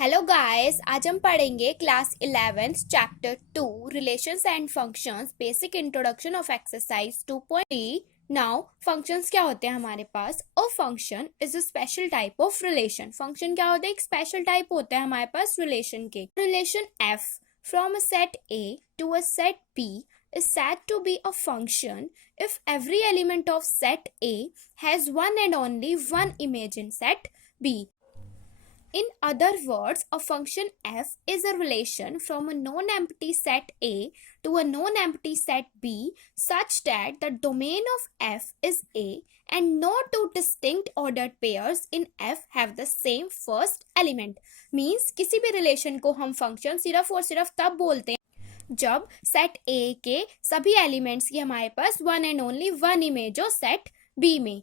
Hello guys, आज हम पढ़ेंगे class 11 chapter 2 relations and functions basic introduction of exercise 2.3। Now functions क्या होते हैं हमारे पास। A function is a special type of relation. Function क्या होता है? एक स्पेशल टाइप होता है हमारे पास रिलेशन के। Relation F from a set A to a set B is said to be a function if every element of set A has one and only one image in set B. In other words, a function f is a relation from a non-empty set A to a non-empty set B such that the domain of f is A and no two distinct ordered pairs in f have the same first element. Means किसी भी relation को हम function सिर्फ और सिर्फ तब बोलते हैं जब सेट A के सभी एलिमेंट्स की हमारे पास one and only one image हो सेट B में.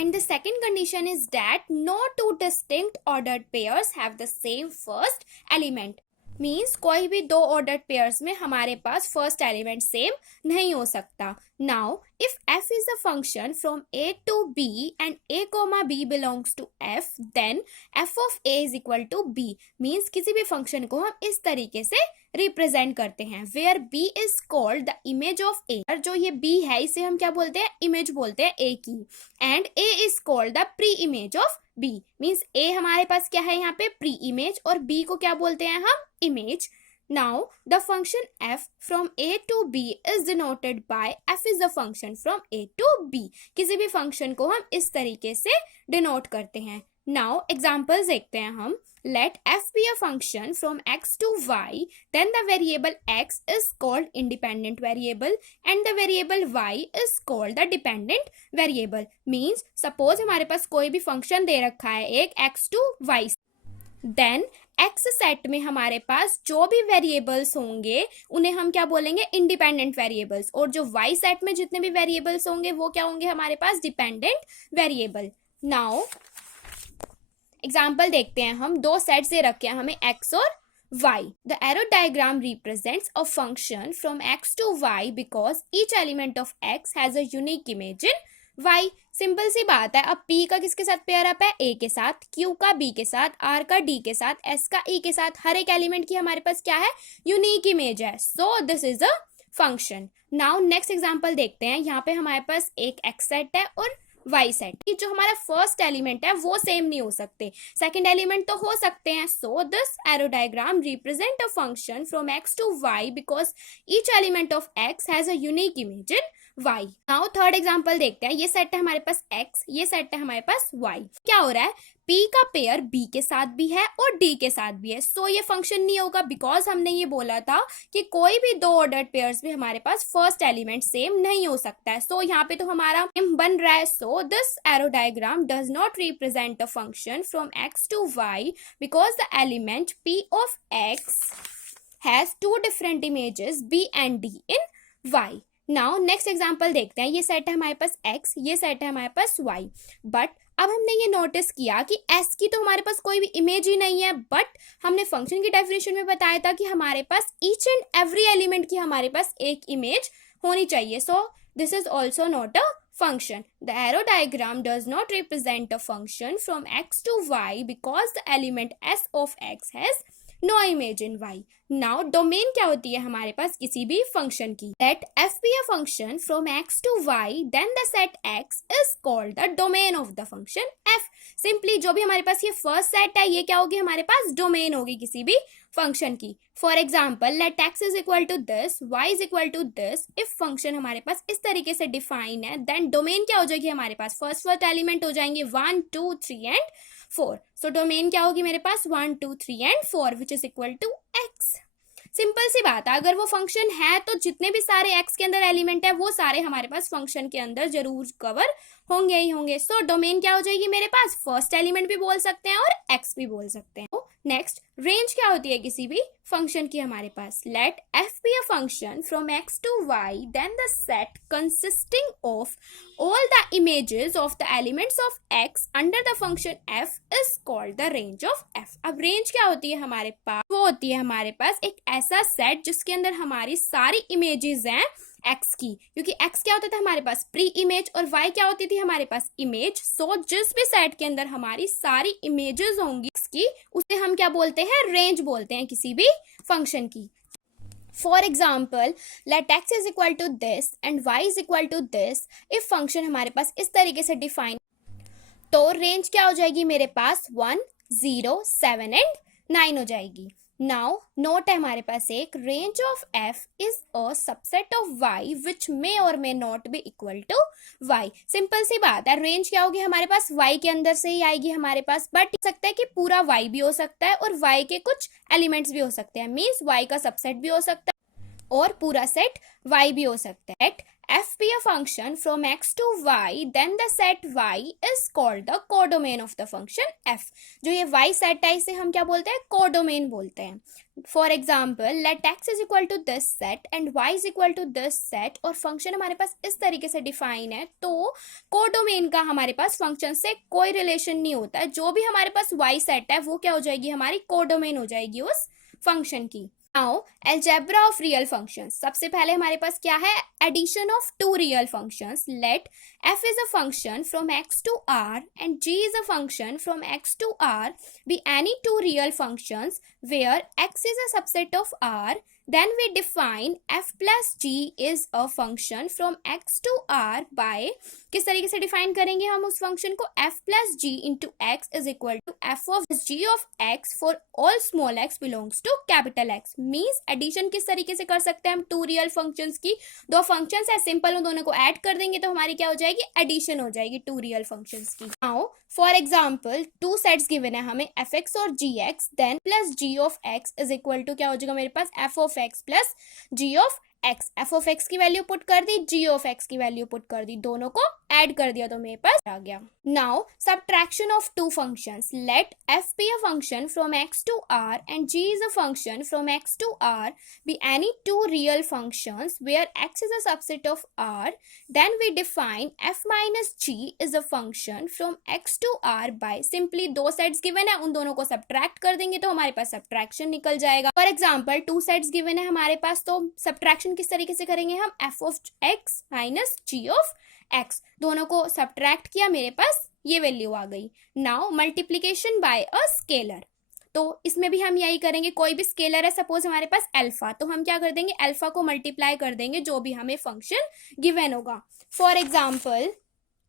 And the second condition is that no two distinct ordered pairs have the same first element. Means कोई भी दो ordered pairs में हमारे पास first element same नहीं हो सकता. Now, if f is a function from a to b and a comma b belongs to f, then f of a is equal to b. Means किसी भी function को हम इस तरीके से रिप्रेजेंट करते हैं where b is called the image of a. और जो ये b है इसे हम क्या बोलते हैं? इमेज बोलते हैं a की. And a is called the pre-image of b. Means a हमारे पास क्या है यहाँ पे? pre-image. और b को क्या बोलते हैं हम? image. Now the function f from a to b is denoted by f is a function from a to b. किसी भी function को हम इस तरीके से denote करते हैं. Now examples देखते हैं हम. Let f be a function from x to y, then the variable x is called independent variable and the variable y is called the dependent variable. Means suppose हमारे पास कोई भी function दे रखा है एक x to y, then x set में हमारे पास जो भी वेरिएबल्स होंगे उन्हें हम क्या बोलेंगे? Independent variables. और जो y सेट में जितने भी वेरिएबल्स होंगे वो क्या होंगे हमारे पास? Dependent variable. नाउ एग्जाम्पल देखते हैं हम. दो सेट्स दे रखे हैं हमें x और y. The arrow diagram represents a function from x to y because each element of x has a unique image in y. Simple सी बात है. अब p का किसके साथ पेयर अप है? a के साथ, q का b के साथ, r का d के साथ, s का e के साथ. हर एक एलिमेंट की हमारे पास क्या है? यूनिक इमेज है. So this is a function. Now next example देखते हैं. यहाँ पे हमारे पास एक x सेट है और y सेट. जो हमारा फर्स्ट एलिमेंट है वो सेम नहीं हो सकते, सेकंड एलिमेंट तो हो सकते हैं. So this arrow diagram represent a function from x to y because each element of x has a unique image in y. Now third example देखते हैं. ये सेट है हमारे पास x, ये सेट है हमारे पास y. क्या हो रहा है? p का पेयर b के साथ भी है और d के साथ भी है. सो ये फंक्शन नहीं होगा बिकॉज हमने ये बोला था कि कोई भी दो ऑर्डर्ड पेयर्स में हमारे पास फर्स्ट एलिमेंट सेम नहीं हो सकता है. सो यहाँ पे तो हमारा बन रहा है. So this arrow diagram does not represent a function from x to y because the element p of x has two different images b and d in y. Now next example देखते हैं. ये set है हमारे पास x, ये set है हमारे पास y. But अब हमने ये नोटिस किया कि s की तो हमारे पास कोई भी इमेज ही नहीं है. बट हमने फंक्शन की डेफिनेशन में बताया था कि हमारे पास ईच एंड एवरी एलिमेंट की हमारे पास एक इमेज होनी चाहिए. So this is also not a function. The arrow diagram does not represent a function from x to y because the element s of x has no image in y. Now domain क्या होती है हमारे पास किसी भी function की? Let f be a function from x to y, then the set x is called the domain of the function f. Simply जो भी हमारे पास ये first set है ये क्या होगी हमारे पास? domain होगी किसी भी function की. For example, let x is equal to this, y is equal to this. If function हमारे पास इस तरीके से define है, then domain क्या हो जाएगी हमारे पास? first element हो जाएंगे 1, 2, 3 and 4. So domain क्या होगी मेरे पास? 1, 2, 3 and 4 which is equal to x. Simple सी बात है. अगर वो फंक्शन है तो जितने भी सारे x के अंदर एलिमेंट है वो सारे हमारे पास फंक्शन के अंदर जरूर कवर होंगे ही होंगे. सो डोमेन क्या हो जाएगी मेरे पास? फर्स्ट एलिमेंट भी बोल सकते हैं और x भी बोल सकते हैं. नेक्स्ट रेंज क्या होती है किसी भी फंक्शन की हमारे पास? Let f be a function from x to y, then the set consisting of all the images of the elements of x under the function f is called the range of f. अब range क्या होती है हमारे पास? वो होती है हमारे पास एक ऐसा सेट जिसके अंदर हमारी सारी इमेजेस हैं एक्स की, क्योंकि एक्स क्या होता था हमारे पास प्री इमेज और वाई क्या होती थी हमारे पास इमेज। सो जिस भी सेट के अंदर हमारी सारी इमेजेस होंगी एक्स की, उसे हम क्या बोलते हैं, रेंज बोलते हैं किसी भी फंक्शन की। For example let x is equal to this and y is equal to this. If function हमारे पास इस तरीके से डिफाइन, तो रेंज क्या हो जाएगी मेरे पास 1, 0, 7 एंड 9 हो जाएगी। नाउ नोट है हमारे पास एक, range of F is a subset of Y which may और may not be equal to Y. Simple सी बात है, रेंज क्या होगी हमारे पास, वाई के अंदर से ही आएगी हमारे पास, बट हो सकता है कि पूरा वाई भी हो सकता है और वाई के कुछ एलिमेंट्स भी हो सकते हैं, मीन्स वाई का सबसेट भी हो सकता है और पूरा सेट y भी हो सकता है। f be a function from x to y, then the set y is called the codomain of the function f। जो ये y सेट है इसे हम क्या बोलते हैं, कोडोमेन बोलते हैं। For example let x is equal to this set and y is equal to this set, और फंक्शन हमारे पास इस तरीके से डिफाइन है, तो कोडोमेन का हमारे पास फंक्शन से कोई रिलेशन नहीं होता है। जो भी हमारे पास y सेट है वो क्या हो जाएगी, हमारी कोडोमेन हो जाएगी उस फंक्शन की। Now algebra of real functions, सबसे पहले हमारे पास क्या है, addition of two real functions. Let f is a function from x to r and g is a function from x to r be any two real functions where x is a subset of r, then we define f plus g is a function from x to r by, किस तरीके से define करेंगे हम उस function को, f plus g into x is equal to f of g of x for all small x belongs to capital X। Means addition किस तरीके से कर सकते हैं हम टू रियल फंक्शंस की, दो फंक्शंस है सिंपल, उन दोनों को ऐड कर देंगे तो हमारी क्या हो जाएगी, एडिशन हो जाएगी टू रियल फंक्शंस की। Now for example two sets given है हमें fx और gx, then plus g of x is equal to क्या हो जाएगा मेरे पास, f of x plus g of x। f of x की वैल्यू पुट कर दी, g ऑफ x की वैल्यू पुट कर दी, दोनों को ऐड कर दिया तो मेरे पास आ गया। Now subtraction of two functions, let f be a function from x to r and g is a function from x to r be any two real functions where x is a subset of r, then we define f minus g is a function from x to r by, simply दो sets given है उन दोनों को subtract कर देंगे तो हमारे पास subtraction निकल जाएगा। For example two sets given है हमारे पास, तो सब्ट्रैक्शन किस तरीके से करेंगे हम, f of x minus g of x, दोनों को सब्ट्रैक्ट किया, मेरे पास ये वैल्यू आ गई। Now multiplication bye a scalar, तो इसमें भी हम यही करेंगे, कोई भी स्केलर है सपोज हमारे पास अल्फा, तो हम क्या कर देंगे, अल्फा को मल्टीप्लाई कर देंगे जो भी हमें फंक्शन गिवन होगा। For example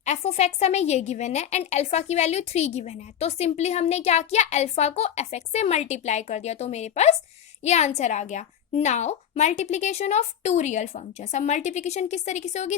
f of x हमें ये गिवन है एंड अल्फा की वैल्यू 3 गिवन है, तो सिंपली हमने क्या किया, अल्फा को fx से मल्टीप्लाई कर दिया तो मेरे पास ये आंसर आ गया। Now multiplication of two real functions, अब मल्टीप्लीकेशन किस तरीके से होगी,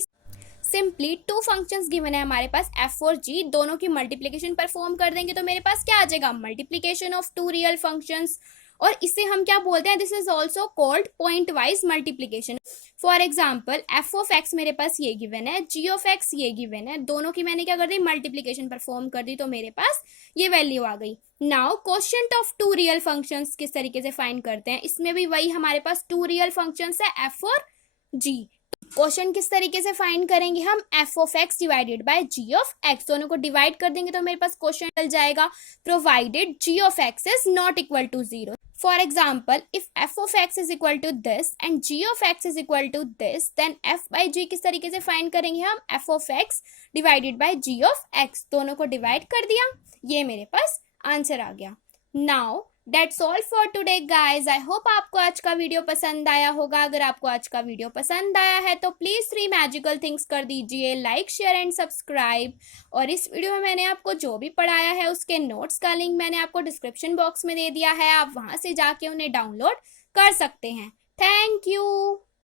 सिंपली टू फंक्शंस गिवन है हमारे पास f और g, दोनों की मल्टीप्लीकेशन परफॉर्म कर देंगे तो मेरे पास क्या आ जाएगा, multiplication of two real functions, और इसे हम क्या बोलते हैं, this is also called pointwise multiplication. For example f of x मेरे पास ये गिवन है, g ऑफ x ये गिवन है, दोनों की मैंने क्या कर दी, मल्टीप्लीकेशन परफॉर्म कर दी तो मेरे पास ये वैल्यू आ गई। Now quotient of two real functions किस तरीके से फाइंड करते हैं, इसमें भी वही हमारे पास टू रियल फंक्शंस है f और g। क्वेश्चन किस तरीके से फाइंड करेंगे हम, f of x divided by g of x, दोनों को डिवाइड कर देंगे तो मेरे पास क्वेश्चन मिल जाएगा, provided g of x is not equal to 0। For example if f of x is equal to this and g of x is equal to this, then f by g किस तरीके से find करेंगे हम, f of x divided by g of x, दोनों को divide कर दिया, ये मेरे पास आंसर आ गया। Now that's all for today guys, I hope आपको आज का वीडियो पसंद आया होगा। अगर आपको आज का वीडियो पसंद आया है तो प्लीज 3 मैजिकल थिंग्स कर दीजिए, लाइक शेयर एंड सब्सक्राइब। और इस वीडियो में मैंने आपको जो भी पढ़ाया है उसके नोट्स का लिंक मैंने आपको डिस्क्रिप्शन बॉक्स में दे दिया है, आप वहां से जाके उन्हें डाउनलोड कर सकते हैं। Thank you.